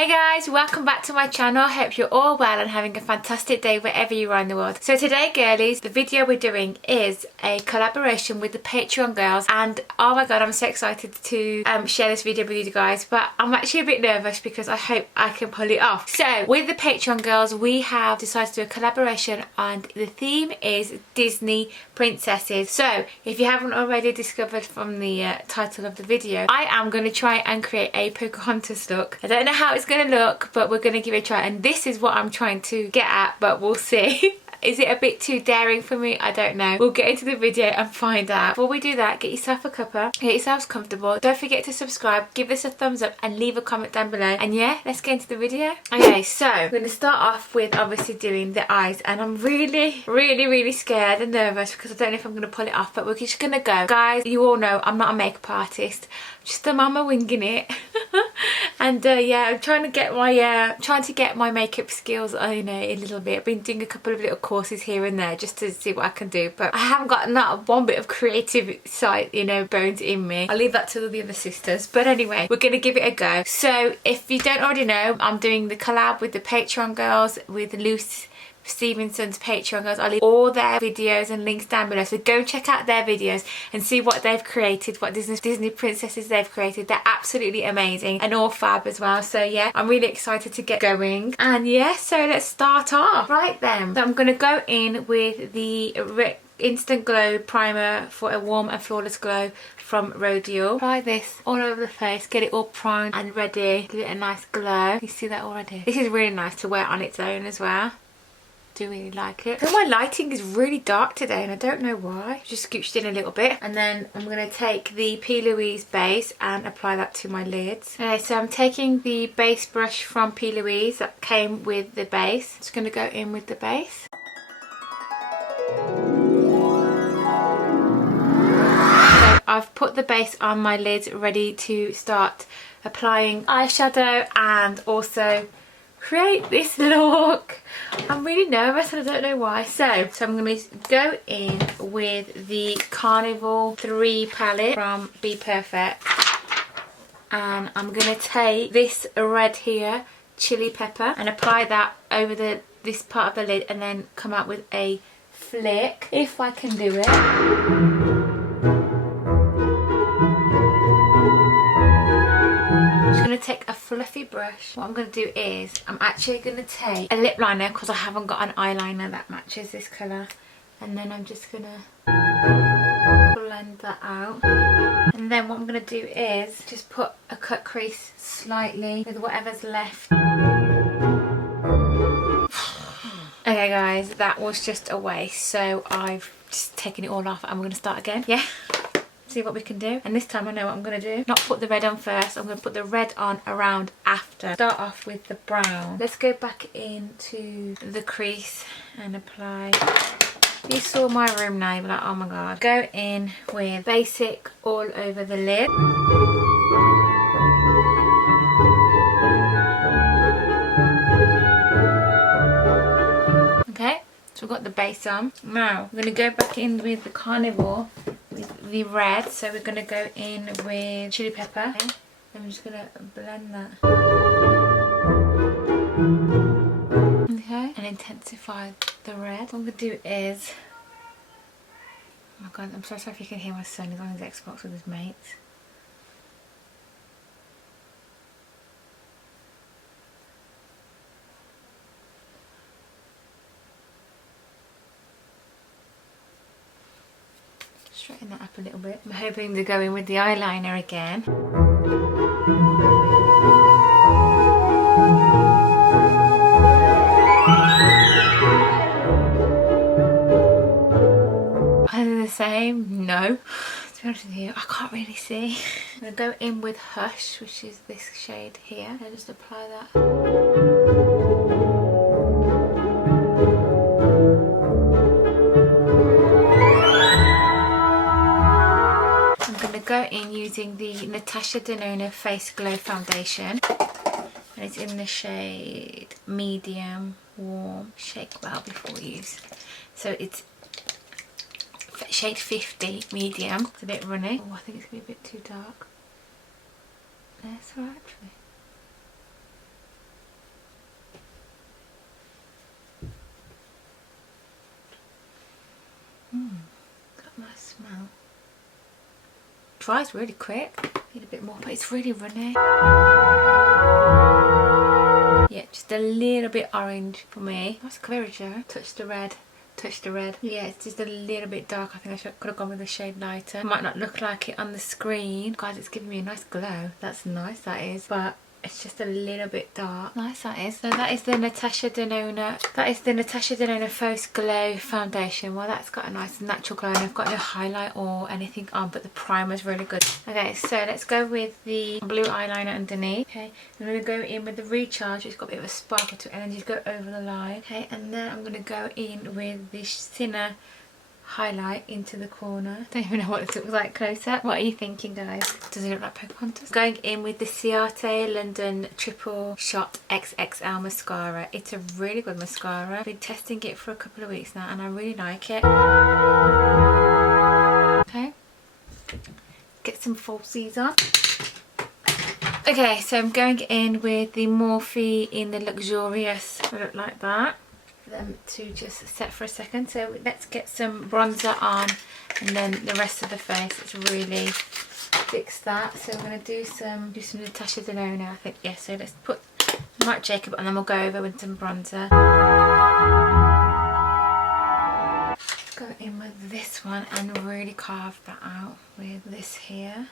Hey guys, welcome back to my channel. I hope you're all well and having a fantastic day wherever you are in the world. So today, girlies, the video we're doing is a collaboration with the Patreon girls, and oh my god, I'm so excited to share this video with you guys, but I'm actually a bit nervous because I hope I can pull it off. So with the Patreon girls, we have decided to do a collaboration and the theme is Disney princesses. So if you haven't already discovered from the title of the video, I am going to try and create a Pocahontas look. I don't know how it's going to look, but we're going to give it a try, and this is what I'm trying to get at, but we'll see. Is it a bit too daring for me? I don't know. We'll get into the video and find out. Before we do that, get yourself a cuppa, get yourselves comfortable. Don't forget to subscribe, give this a thumbs up and leave a comment down below. And yeah, let's get into the video. Okay, so we're going to start off with obviously doing the eyes, and I'm really scared and nervous because I don't know if I'm going to pull it off, but we're just going to go. Guys, you all know I'm not a makeup artist. Just a mama winging it. And yeah, I'm trying to get my makeup skills, you know, a little bit. I've been doing a couple of little courses here and there just to see what I can do, but I haven't got not one bit of creative side, you know, bones in me. I'll leave that to the other sisters, but anyway, we're gonna give it a go. So if you don't already know, I'm doing the collab with the Patreon girls, with Luce Stephenson's Patreon girls. I'll leave all their videos and links down below, so go check out their videos and see what they've created, what Disney princesses they've created. They're absolutely amazing and all fab as well. So yeah, I'm really excited to get going, and yeah, so let's start off. Right then, so I'm going to go in with the Instant Glow Primer for a warm and flawless glow from Rodial. Apply this all over the face, get it all primed and ready, give it a nice glow. You see that already? This is really nice to wear on its own as well. Do really like it. So my lighting is really dark today and I don't know why. Just scooched in a little bit, and then I'm going to take the P. Louise base and apply that to my lids. Okay, so I'm taking the base brush from P. Louise that came with the base. Just going to go in with the base. So I've put the base on my lids, ready to start applying eyeshadow and also create this look. I'm really nervous and I don't know why. So I'm going to go in with the Carnival 3 palette from Be Perfect, and I'm going to take this red here, chili pepper, and apply that over this part of the lid, and then come out with a flick, if I can do it. Take a fluffy brush. What I'm going to do is I'm actually going to take a lip liner because I haven't got an eyeliner that matches this colour, and then I'm just going to blend that out, and then what I'm going to do is just put a cut crease slightly with whatever's left. Okay guys, that was just a waste, so I've just taken it all off and we're going to start again. Yeah, see what we can do, and this time I know what I'm going to do. Not put the red on first, I'm going to put the red on around after. Start off with the brown. Let's go back into the crease and apply. If you saw my room now, you'd be like, oh my god. Go in with basic all over the lid. Okay, so we've got the base on. Now we're going to go back in with the Carnival with the red, so we're going to go in with chili pepper. Okay. I'm just going to blend that. Okay, and intensify the red. What I'm going to do is, oh my god, I'm so sorry if you can hear my son, he's on his Xbox with his mates. Straighten that up a little bit. I'm hoping to go in with the eyeliner again. Are they the same? No. To be honest with you, I can't really see. I'm going to go in with Hush, which is this shade here, and just apply that. Go in using the Natasha Denona Face Glow Foundation, and it's in the shade Medium Warm. Shake well before use. So it's shade 50 Medium. It's a bit runny. Oh, I think it's going to be a bit too dark. That's right, actually. I'm just going to apply that. Okay, and intensify the red. I'm going to go in with the Carnival with the red, chili pepper. Okay, then we're just going to blend that. Okay, so I'm going to go in with the Carnival with the red, chili pepper. Nice smell. Dries really quick. Need a bit more, but it's really runny. Yeah, just a little bit orange for me. Nice coverage though. Touch the red. Touch the red. Yeah, it's just a little bit dark. I think I could have gone with a shade lighter. It might not look like it on the screen. Guys, it's giving me a nice glow. That's nice, that is. But it's just a little bit dark. Nice, that is. So that is the Natasha Denona. That is the Natasha Denona Faux Glow Foundation. Well, that's got a nice natural glow, and I've got no highlight or anything on, but the primer's really good. Okay, so let's go with the blue eyeliner underneath. Okay, I'm going to go in with the Recharge. It's got a bit of a sparkle to it, and then just go over the line. Okay, and then I'm going to go in with the thinner highlight into the corner. Don't even know what this looks like close up. What are you thinking, guys? Does it look like Pocahontas? Going in with the Ciate London Triple Shot XXL mascara. It's a really good mascara. I've been testing it for a couple of weeks now and I really like it. Okay, get some falsies on. Okay, so I'm going in with the Morphe in the Luxurious. I look like that. Them to just set for a second. So let's get some bronzer on, and then the rest of the face. Let's really fix that. So I'm going to do some Natasha Denona, I think. Yeah, so let's put Marc Jacob and then we'll go over with some bronzer. Let's go in with this one and really carve that out with this here.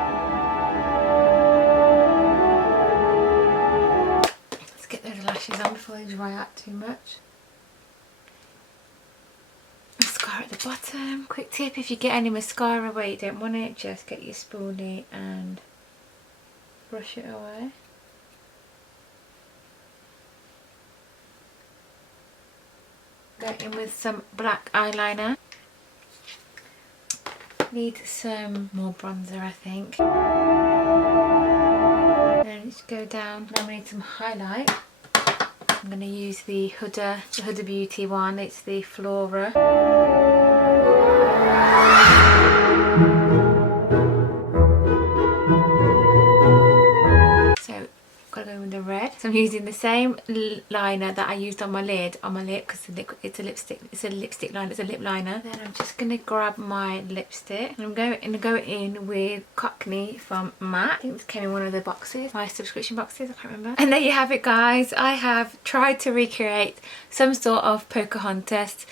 Let's get those lashes on before they dry out too much. Mascara at the bottom. Quick tip, if you get any mascara where you don't want it, just get your spoolie and brush it away. Go in with some black eyeliner. Need some more bronzer, I think. And just go down. Now we need some highlight. I'm going to use the Huda Beauty one. It's the Flora. So, got to go with the red. So I'm using the same liner that I used on my lid, because it's a lipstick liner. It's a lip liner. Then I'm just going to grab my lipstick and I'm going to go in with Cockney from MAC. I think this came in one of the boxes, my subscription boxes, I can't remember. And there you have it, guys. I have tried to recreate some sort of Pocahontas.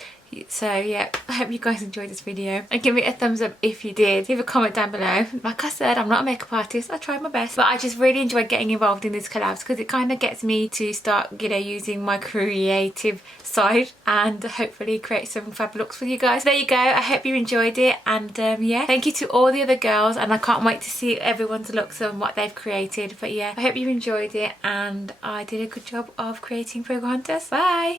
So yeah, I hope you guys enjoyed this video, and give it a thumbs up if you did. Leave a comment down below. Like I said, I'm not a makeup artist, I tried my best, but I just really enjoyed getting involved in these collabs because it kind of gets me to start, you know, using my creative side and hopefully create some fab looks for you guys. There you go. I hope you enjoyed it, and yeah, thank you to all the other girls, and I can't wait to see everyone's looks and what they've created. But yeah, I hope you enjoyed it, and I did a good job of creating Pocahontas. Bye.